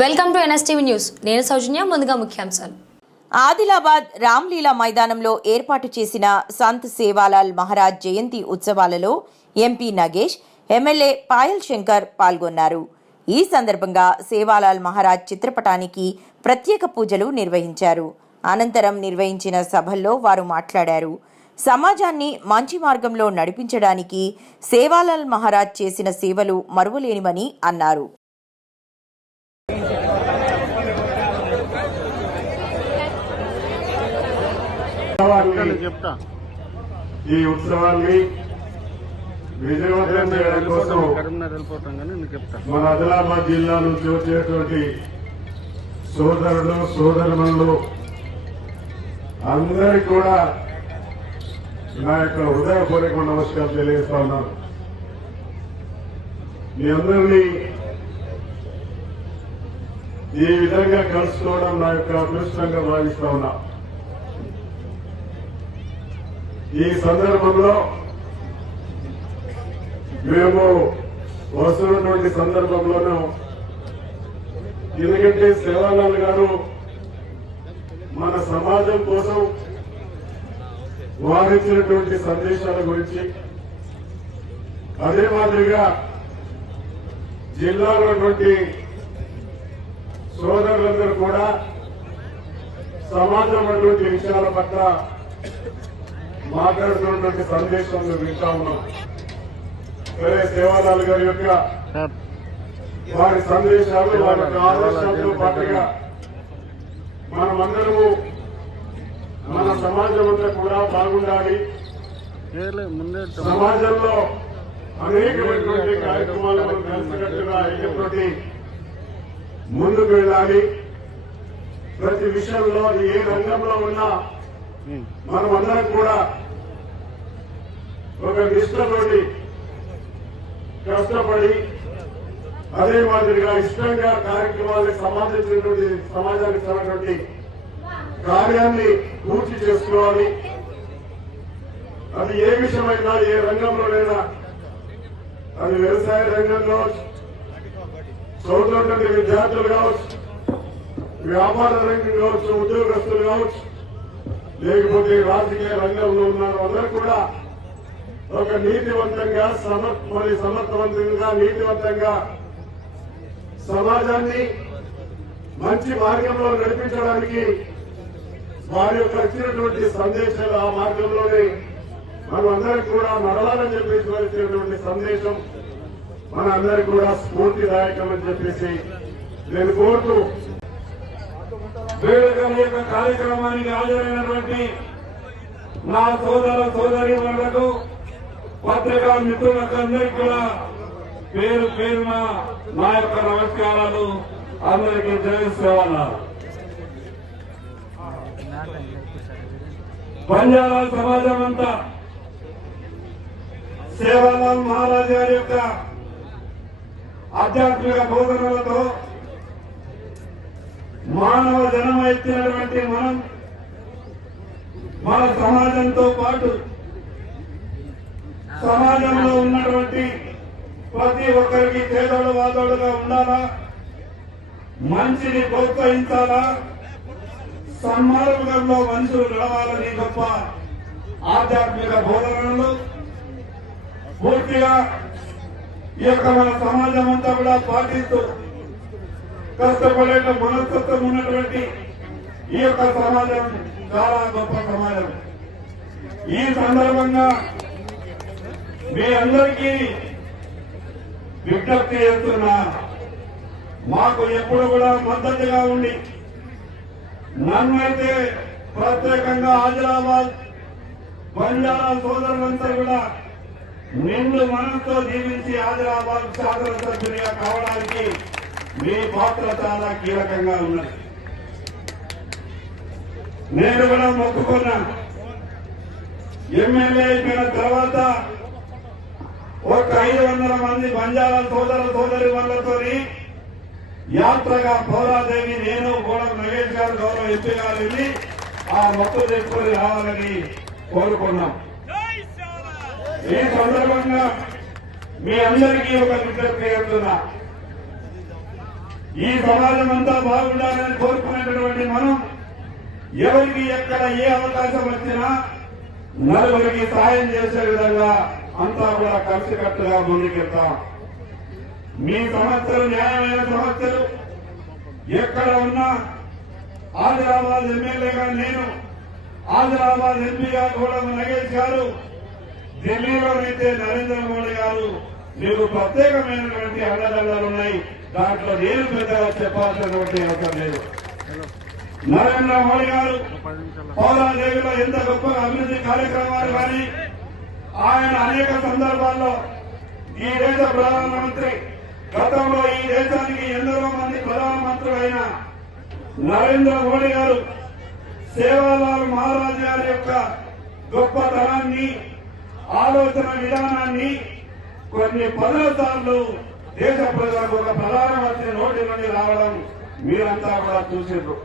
Welcome to NSTV news. నేను సౌజన్య ముందుగా ముఖ్యాంశాలు. ఆదిలాబాద్ రామ్లీలా మైదానంలో ఏర్పాటు చేసిన సంత్ సేవాలాల్ మహారాజ్ జయంతి ఉత్సవాలలో ఎంపీ నగేష్ ఎమ్మెల్యే పాయల్ శంకర్ పాల్గొన్నారు. ఈ సందర్భంగా సేవాలాల్ మహారాజ్ చిత్రపటానికి ప్రత్యేక పూజలు నిర్వహించారు. అనంతరం నిర్వహించిన సభల్లో వారు మాట్లాడారు. సమాజాన్ని మంచి మార్గంలో నడిపించడానికి సేవాలాల్ మహారాజ్ చేసిన సేవలు మరువలేనివని అన్నారు. ఉత్సవాన్ని చెప్తా. ఈ ఉత్సవాన్ని విజయవంతం చేయడం కోసం మన ఆదిలాబాద్ జిల్లా నుంచి వచ్చేటువంటి సోదరులు సోదరులు అందరికీ కూడా నా యొక్క హృదయపూర్వక నమస్కారం తెలియజేస్తా ఉన్నాను. మీ అందరినీ ఈ విధంగా కలుసుకోవడం నా యొక్క అదృష్టంగా భావిస్తా ఉన్నా. ఈ సందర్భంలో మేము వస్తున్నటువంటి సందర్భంలోనూ ఎందుకంటే సేవాలాల్ గారు మన సమాజం కోసం వారిచ్చినటువంటి సందేశాల గురించి అదే మాదిరిగా జిల్లాలో ఉన్నటువంటి సోదరులందరూ కూడా సమాజం అటువంటి విషయాల పట్ల మాట్లాడుతున్నటువంటి సందేశం వింటా ఉన్నాం సరే గారి యొక్క వారి సందేశాలు వారి యొక్క ఆదర్శాలతో పాటుగా మనమందరము మన సమాజం అంతా కూడా బాగుండాలి. సమాజంలో అనేకమైనటువంటి కార్యక్రమాలు మనం కలిసికట్టుగా ఐక్యతోటి ముందుకు వెళ్ళాలి ప్రతి విషయంలో ఏ రంగంలో ఉన్నా ఉమ్. మనమందరం కూడా ఒక నిష్ఠతోటి కష్టపడి అదే మాదిరిగా ఇష్టంగా కార్యక్రమాలకు సంబంధించినటువంటి సమాజానికి చెందినటువంటి కార్యాన్ని పూర్తి చేసుకోవాలి. అది ఏ విషయమైనా ఏ రంగంలోనైనా అది వ్యవసాయ రంగంలో కావచ్చు చదువుతున్నటువంటి విద్యార్థులు కావచ్చు వ్యాపార రంగం కావచ్చు ఉద్యోగస్తులు కావచ్చు లేకపోతే రాజకీయ రంగంలో ఉన్నారు అందరూ కూడా ఒక నీతివంతంగా సమర్ మరి సమర్థవంతంగా నీతివంతంగా సమాజాన్ని మంచి మార్గంలో నడిపించడానికి వారి యొక్క ఇచ్చినటువంటి సందేశాలు ఆ మార్గంలోనే మనం అందరం కూడా నడవాలని చెప్పేసి వారు సందేశం మన అందరికి కూడా స్ఫూర్తిదాయకం అని చెప్పేసి నేను కోరుతూ వేడుకల యొక్క కార్యక్రమానికి హాజరైనటువంటి నా సోదర సోదరి వర్లకు పత్రికా మిత్రులకందరికీ కూడా పేరు పేరున నా యొక్క నమస్కారాలు. అందరికీ తెలియజేస్తున్నారు బంజారా సమాజం అంతా సేవాలాల్ మహారాజ్ గారి యొక్క ఆధ్యాత్మిక బోధనలతో మానవ జన్మ ఎత్తినటువంటి మనం మన సమాజంతో పాటు సమాజంలో ఉన్నటువంటి ప్రతి ఒక్కరికి చేదోడు వాదోడుగా ఉండాలా? మంచిని ప్రోత్సహించాలా? సన్మార్గంలో మనుషులు నడవాలని గొప్ప ఆధ్యాత్మిక బోధనలు పూర్తిగా ఈ యొక్క మన సమాజం అంతా కూడా పాటిస్తూ కష్టపడే మనస్తత్వం ఉన్నటువంటి ఈ యొక్క సమాజం చాలా గొప్ప సమాజం. ఈ సందర్భంగా మీ అందరికీ విజ్ఞప్తి చేస్తున్నా మాకు ఎప్పుడు కూడా మద్దతుగా ఉండి నన్ను అయితే ప్రత్యేకంగా ఆదిలాబాద్ బంజారా సోదరులంతా కూడా నిన్ను మనతో జీవించి ఆదిలాబాద్ శాసనసభ్యునిగా కావడానికి మీ పాత్ర చాలా కీలకంగా ఉన్నది. నేను కూడా మొక్కుకున్నా ఎమ్మెల్యే అయిపోయిన తర్వాత ఒక ఐదు వందల మంది బంజారా సోదర సోదరి వాళ్ళతో యాత్రగా పోరాదేవి నేను కూడా నగేష్ గారు గౌరవ ఎంపీ గారు ఆ మొత్తం తెచ్చుకొని రావాలని కోరుకున్నాం. ఈ సందర్భంగా మీ అందరికీ ఒక విజ్ఞప్తి చేస్తున్నా. ఈ సమాజం అంతా బాగుండాలని కోరుకునేటటువంటి మనం ఎవరికి ఎక్కడ ఏ అవకాశం వచ్చినా నలుగురికి సాయం చేసే విధంగా అంతా కూడా కలిసికట్టుగా ముందుకెళ్తాం. మీ సమస్యలు న్యాయమైన సమస్యలు ఎక్కడ ఉన్నా ఆదిలాబాద్ ఎమ్మెల్యేగా నేను ఆదిలాబాద్ ఎంపీగా కూడా నగేష్ గారు ఢిల్లీలోనైతే నరేంద్ర మోడీ గారు మీకు ప్రత్యేకమైనటువంటి అండదండలు ఉన్నాయి. దాంట్లో నేను పెద్దగా చెప్పాల్సినటువంటి అవసరం లేదు. నరేంద్ర మోడీ గారు పౌరాదేవిలో ఎంత గొప్ప అభివృద్ధి కార్యక్రమాలు కానీ ఆయన అనేక సందర్భాల్లో ఈ దేశ ప్రధానమంత్రి గతంలో ఈ దేశానికి ఎందరో మంది ప్రధానమంత్రులైన నరేంద్ర మోడీ గారు సేవాలాల్ మహారాజ్ గారి యొక్క గొప్పతనాన్ని ఆలోచన విధానాన్ని కొన్ని పదుల సార్లు దేశ ప్రజలకు ఒక ప్రధానమంత్రి నోటి నుండి రావడం మీరంతా కూడా చూసిండ్రు.